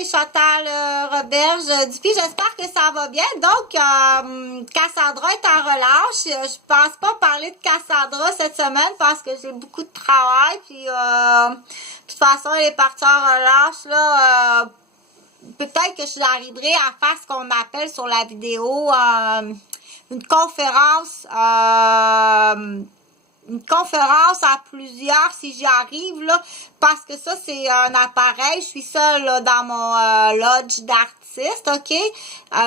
c'est Chantal Roberge Dupuis. J'espère que ça va bien. Donc, Cassandra est en relâche. Je pense pas parler de Cassandra cette semaine parce que j'ai beaucoup de travail. Puis, de toute façon, elle est partie en relâche. Là, peut-être que j'arriverai à faire ce qu'on appelle sur la vidéo une conférence à plusieurs si j'y arrive, là, parce que ça, c'est un appareil. Je suis seule là, dans mon lodge d'artiste, OK?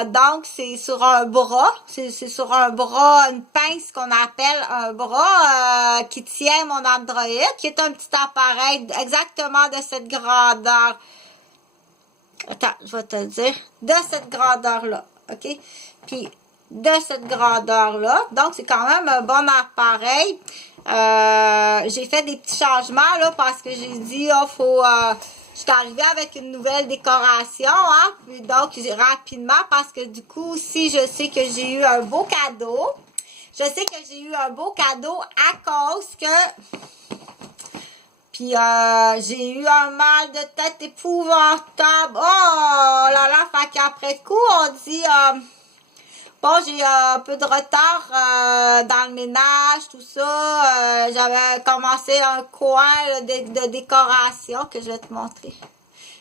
Donc, c'est sur un bras. C'est sur un bras, une pince qu'on appelle un bras qui tient mon Android, qui est un petit appareil exactement de cette grandeur. Attends, je vais te le dire. De cette grandeur-là, OK? Puis, de cette grandeur-là. Donc, c'est quand même un bon appareil. J'ai fait des petits changements, là, parce que j'ai dit, oh, faut... je suis arrivée avec une nouvelle décoration, hein. Puis donc, rapidement, parce que du coup, si je sais que j'ai eu un beau cadeau. Je sais que j'ai eu un beau cadeau à cause que... Puis, j'ai eu un mal de tête épouvantable. Oh là là, fait qu'après coup, on dit... bon, j'ai un peu de retard dans le ménage, tout ça. J'avais commencé un coin là, de décoration que je vais te montrer.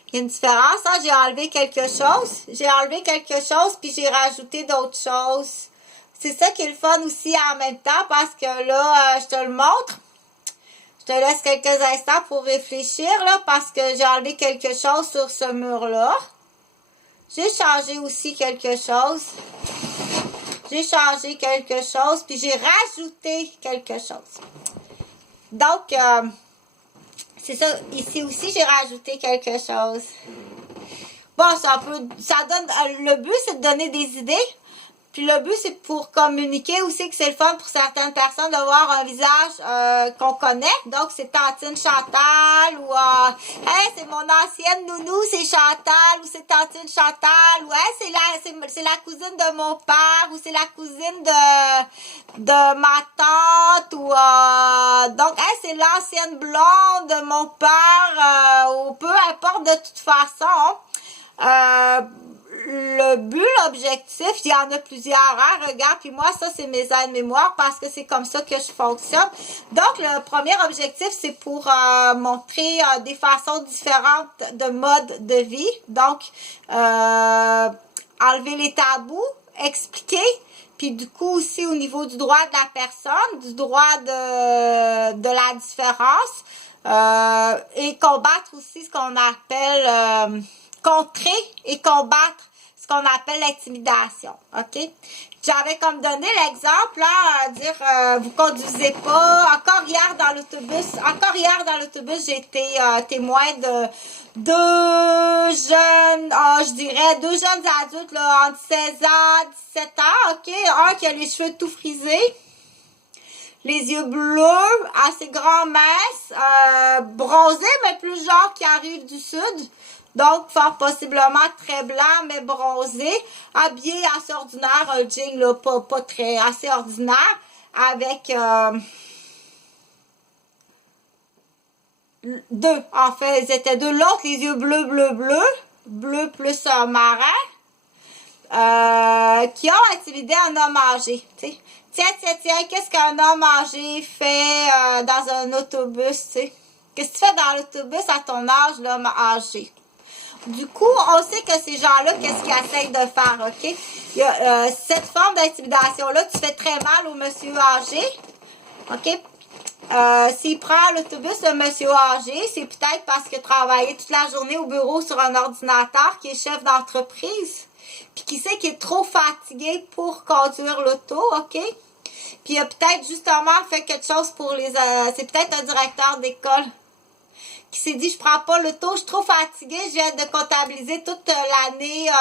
Il y a une différence, hein? J'ai enlevé quelque chose. Puis j'ai rajouté d'autres choses. C'est ça qui est le fun aussi en même temps, parce que là, je te le montre. Je te laisse quelques instants pour réfléchir, là, parce que j'ai enlevé quelque chose sur ce mur-là. J'ai changé aussi quelque chose. Puis j'ai rajouté quelque chose. Donc, c'est ça. Ici aussi, j'ai rajouté quelque chose. Bon, ça donne, le but, c'est de donner des idées. Puis le but, c'est pour communiquer aussi que c'est le fun pour certaines personnes de voir un visage qu'on connaît. Donc, c'est Tantine Chantal ou hey, c'est mon ancienne nounou, c'est Chantal, ou c'est Tantine Chantal, ou hey, c'est la cousine de mon père, ou c'est la cousine de ma tante, ou donc, hey, c'est l'ancienne blonde de mon père, ou peu importe de toute façon. Le but, l'objectif, il y en a plusieurs, hein, regarde, puis moi, ça, c'est mes aides-mémoire parce que c'est comme ça que je fonctionne. Donc, le premier objectif, c'est pour montrer des façons différentes de mode de vie. Donc, enlever les tabous, expliquer, puis du coup aussi au niveau du droit de la personne, du droit de la différence, et combattre aussi ce qu'on appelle... contrer et combattre ce qu'on appelle l'intimidation, OK? J'avais comme donné l'exemple, là, à dire, vous conduisez pas. Encore hier dans l'autobus, j'ai été témoin de deux jeunes adultes, là, entre 16 ans, 17 ans, OK? Un qui a les cheveux tout frisés, les yeux bleus, assez grand, mince, bronzé, mais plus genre qui arrive du sud. Donc, fort possiblement très blanc, mais bronzé, habillé assez ordinaire, un jean là, pas très, assez ordinaire, avec deux, en fait, ils étaient deux. L'autre, les yeux bleu plus marin, qui ont intimidé un homme âgé, tu sais. Tiens, qu'est-ce qu'un homme âgé fait dans un autobus, tu sais? Qu'est-ce que tu fais dans l'autobus à ton âge, l'homme âgé? Du coup, on sait que ces gens-là, qu'est-ce qu'ils essayent de faire, OK? Il y a cette forme d'intimidation-là, tu fais très mal au monsieur âgé, OK? S'il prend l'autobus, le monsieur âgé, c'est peut-être parce qu'il a travaillé toute la journée au bureau sur un ordinateur, qui est chef d'entreprise, puis qui sait qu'il est trop fatigué pour conduire l'auto, OK? Puis il a peut-être justement fait quelque chose pour les... c'est peut-être un directeur d'école qui s'est dit, je prends pas l'auto, je suis trop fatiguée, je viens de comptabiliser toute l'année,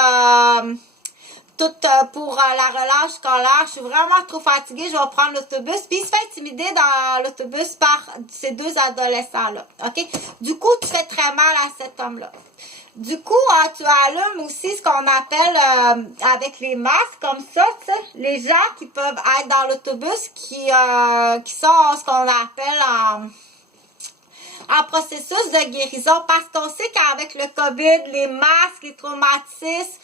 pour la relâche scolaire, je suis vraiment trop fatiguée, je vais prendre l'autobus. Puis il se fait intimider dans l'autobus par ces deux adolescents-là, OK? Du coup, tu fais très mal à cet homme-là. Du coup, tu allumes aussi ce qu'on appelle, avec les masques, comme ça, tu sais, les gens qui peuvent être dans l'autobus, qui sont ce qu'on appelle en processus de guérison parce qu'on sait qu'avec le COVID, les masques, les traumatismes,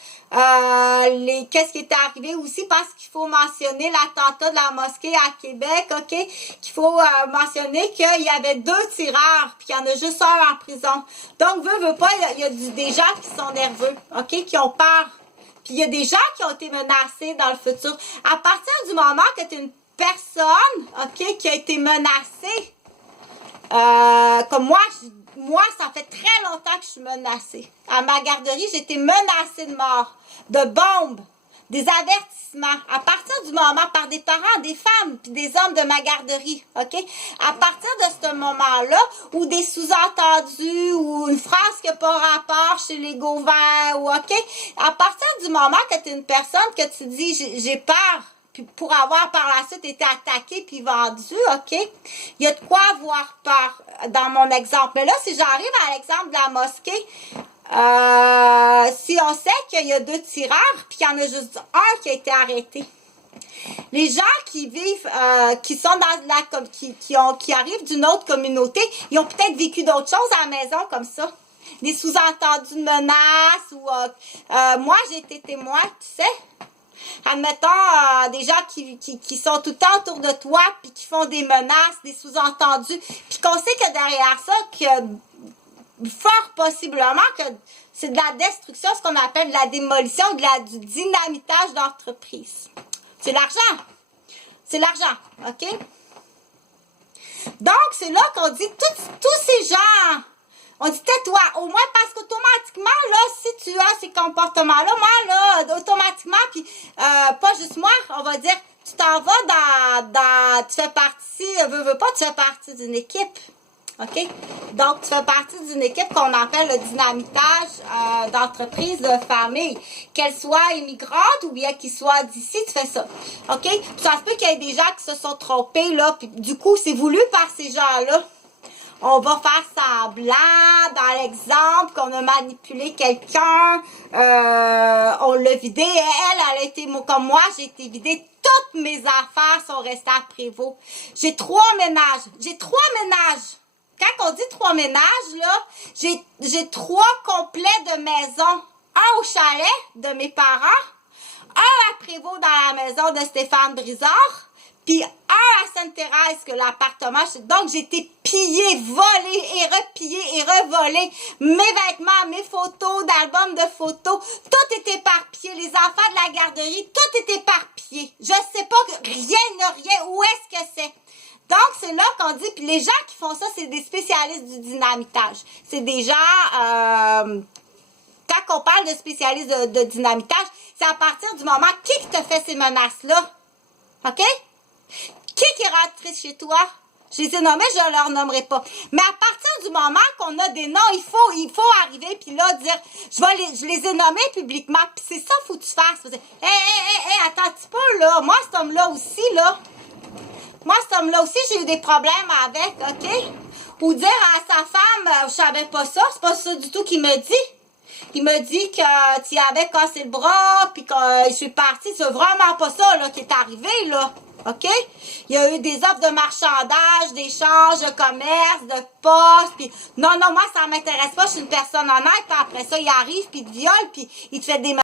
qu'est-ce qui est arrivé aussi parce qu'il faut mentionner l'attentat de la mosquée à Québec, OK? Qu'il faut mentionner qu'il y avait 2 tireurs puis qu'il y en a juste un en prison. Donc, veut pas, il y a des gens qui sont nerveux, OK? Qui ont peur. Puis il y a des gens qui ont été menacés dans le futur. À partir du moment que tu es une personne, OK, qui a été menacée, comme moi, ça fait très longtemps que je suis menacée. À ma garderie, j'ai été menacée de mort, de bombes, des avertissements. À partir du moment, par des parents, des femmes, puis des hommes de ma garderie, OK? À partir de ce moment-là, ou des sous-entendus, ou une phrase qui n'a pas rapport chez les gouvernements, ou OK? À partir du moment que tu es une personne que tu dis, j'ai peur, puis pour avoir par la suite été attaqué puis vendu, OK? Il y a de quoi avoir peur dans mon exemple. Mais là, si j'arrive à l'exemple de la mosquée, si on sait qu'il y a 2 tireurs puis qu'il y en a juste un qui a été arrêté. Les gens qui vivent, qui sont dans qui arrivent d'une autre communauté, ils ont peut-être vécu d'autres choses à la maison comme ça. Des sous-entendus de menaces ou moi j'ai été témoin, tu sais. Admettons, des gens qui sont tout le temps autour de toi puis qui font des menaces, des sous-entendus, puis qu'on sait que derrière ça, que fort possiblement que c'est de la destruction, ce qu'on appelle de la démolition, du dynamitage d'entreprise. C'est l'argent. C'est l'argent, OK? Donc, c'est là qu'on dit tous ces gens. On dit tais-toi, au moins parce qu'automatiquement, là, si tu as ces comportements-là, moi, là, automatiquement, puis pas juste moi, on va dire, tu t'en vas tu fais partie, veux pas, tu fais partie d'une équipe. OK? Donc, tu fais partie d'une équipe qu'on appelle le dynamitage d'entreprise, de famille. Qu'elle soit immigrante ou bien qu'il soit d'ici, tu fais ça. OK? Puis ça se peut qu'il y ait des gens qui se sont trompés, là, puis du coup, c'est voulu par ces gens-là. On va faire semblant, dans l'exemple, qu'on a manipulé quelqu'un, on l'a vidé, elle a été, comme moi, j'ai été vidée, toutes mes affaires sont restées à Prévost. J'ai 3 ménages. Quand on dit 3 ménages, là, j'ai 3 complets de maisons. Un au chalet de mes parents, un à Prévost dans la maison de Stéphane Brizard, puis un à Sainte-Thérèse, que l'appartement, donc j'ai été pillée, volée et repillée et revolée. Mes vêtements, mes photos d'albums de photos, tout est éparpillé. Les enfants de la garderie, tout est éparpillé. Je sais pas, rien, où est-ce que c'est? Donc, c'est là qu'on dit, puis les gens qui font ça, c'est des spécialistes du dynamitage. C'est des gens, quand on parle de spécialistes de dynamitage, c'est à partir du moment qui te fait ces menaces-là. OK? Qui est rentré chez toi? Je les ai nommés, je ne leur nommerai pas. Mais à partir du moment qu'on a des noms, il faut arriver puis là dire, je les ai nommés publiquement. Puis c'est ça qu'il faut que tu fasses. Hé, attends un petit peu, là. Moi, cet homme-là aussi, j'ai eu des problèmes avec, OK? Ou dire à sa femme, je savais pas ça, c'est pas ça du tout qu'il me dit. Il me dit que tu avais cassé le bras, puis que je suis partie. C'est vraiment pas ça, là, qui est arrivé, là. OK? Il y a eu des offres de marchandage, d'échange, de commerce, de poste, puis non, moi, ça m'intéresse pas, je suis une personne honnête, puis après ça, il arrive, puis il te viole, puis il te fait des